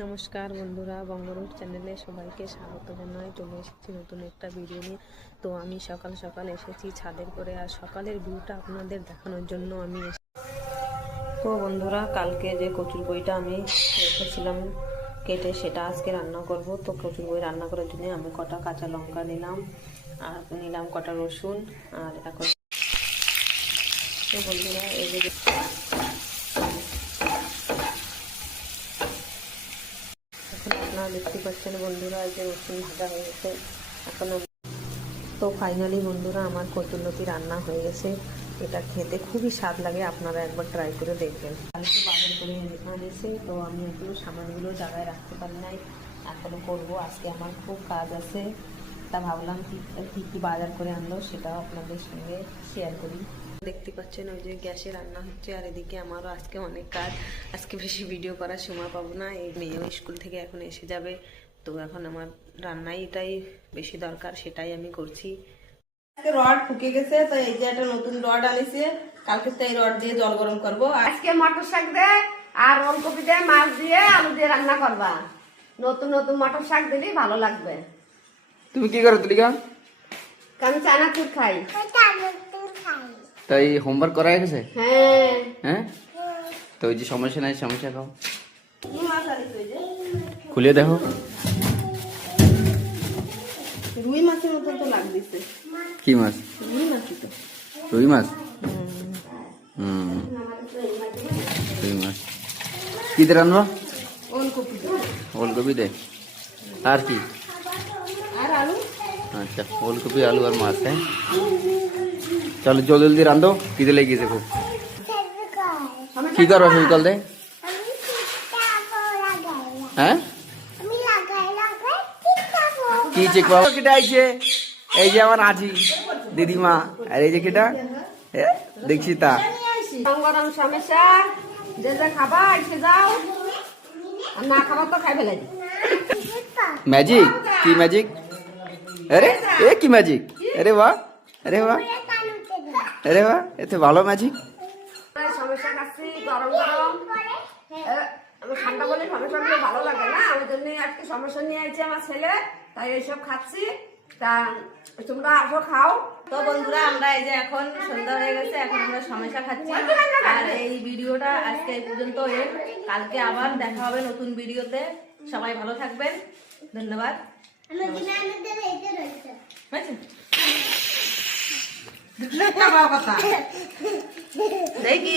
নমস্কার বন্ধুরা, বঙ্গরূপ চ্যানেলে সবাইকে স্বাগত জানাই। চলে এসেছি নতুন একটা ভিডিও নিয়ে। তো আমি সকাল সকাল এসেছি ছাদের করে, আর সকালের ভিউটা আপনাদের দেখানোর জন্য আমি তো বন্ধুরা, কালকে যে কচুর বইটা আমি রেখেছিলাম কেটে, সেটা আজকে রান্না করব। তো কচুর বই রান্না করার জন্য আমি কটা কাঁচা লঙ্কা নিলাম, আর নিলাম কটা রসুন। আর এখন তো বন্ধুরা, এই যে এখন আপনারা দেখতে পাচ্ছেন বন্ধুরা, যে রসুন ভাজা হয়ে গেছে। এখন তো ফাইনালি বন্ধুরা, আমার কচুরলতি রান্না হয়ে গেছে। এটা খেতে খুবই স্বাদ লাগে, আপনারা একবার ট্রাই করে দেখবেন। কালকে বাজার করে এনেছে, তো আমি এখনো সামানগুলো জায়গায় রাখতে পারি নাই, এখনো করবো। আজকে আমার খুব কাজ আছে, তা ভাবলাম কী কী বাজার করে আনলো সেটাও আপনাদের সঙ্গে শেয়ার করি। দেখতে পাচ্ছেন ওই যে গ্যাসে রান্না হচ্ছে, আর এদিকে আমারও আজকে অনেক কাজ। আজকে বেশি ভিডিও করার সময় পাবো না, এই মেয়েও স্কুল থেকে এখন এসে যাবে। তো এখন আমার রান্নাইটাই বেশি দরকার, সেটাই আমি করছি। রড ফুকে গেছে, তো এই যে একটা নতুন রড আনিছে, কালকে তো এই রড দিয়ে জল গরম করবো। আজকে মটর শাক দিয়ে আর ওলকপি দিয়ে মাছ দিয়ে আলু দিয়ে রান্না করবা। নতুন নতুন মটর শাক দিলে ভালো লাগবে। তুমি কি করো তুলিকা? আমি চানাচুর খাই। তাই হোমওয়ার্ক করা গেছে? হ্যাঁ হ্যাঁ, তো ওই যে সমস্যা নাই, সমস্যা খাও। কি মাছ আনিছে? ওই যে খুলে দেখো। রুই মাছের মতন তো লাগতেছে। কি মাছ? রুই মাছই তো। রুই মাছ। রুই মাছ কি দিয়ে রান্না? ওলকপি ওলকপি দে, আর কি? আর আলু। আচ্ছা, ওলকপি আলু আর মাছ। হ্যাঁ, চলো জলদি জলদি রান্ধো, খিদে লেগে গেছে খুব। কি করো সকাল দে? হ্যাঁ, কি চেক বাবা কেটে আইছে? এই যে আমার আজি দিদিমা, আর এই যে কেটা দেখছি তা গরম সমস্যা, যে যে খাবা এসে যাও, আর না খাবা তো খাই ফেলাই। ম্যাজিক। কি ম্যাজিক? আরে এ কি ম্যাজিক? আরে বাহ, আরে বাহ, আরে বাহ, এতে ভালো ম্যাজিক। সমস্যা খাচ্ছি গরম গরম। আমি ঠান্ডা বলে সমস্যা নিয়ে ভালো লাগে না, ওই জন্য আজকে সমস্যা নিয়ে আইছে আমার ছেলে, তাই এইসব খাচ্ছি। তা তোমরা আসো খাও। তো বন্ধুরা, আমরা এই যে এখন সন্ধ্যা হয়ে গেছে, এখন আমরা সমস্যা খাচ্ছি। আর এই ভিডিওটা আজকে এই পর্যন্ত। কালকে আবার দেখা হবে নতুন ভিডিওতে। সবাই ভালো থাকবেন, ধন্যবাদ। দেখি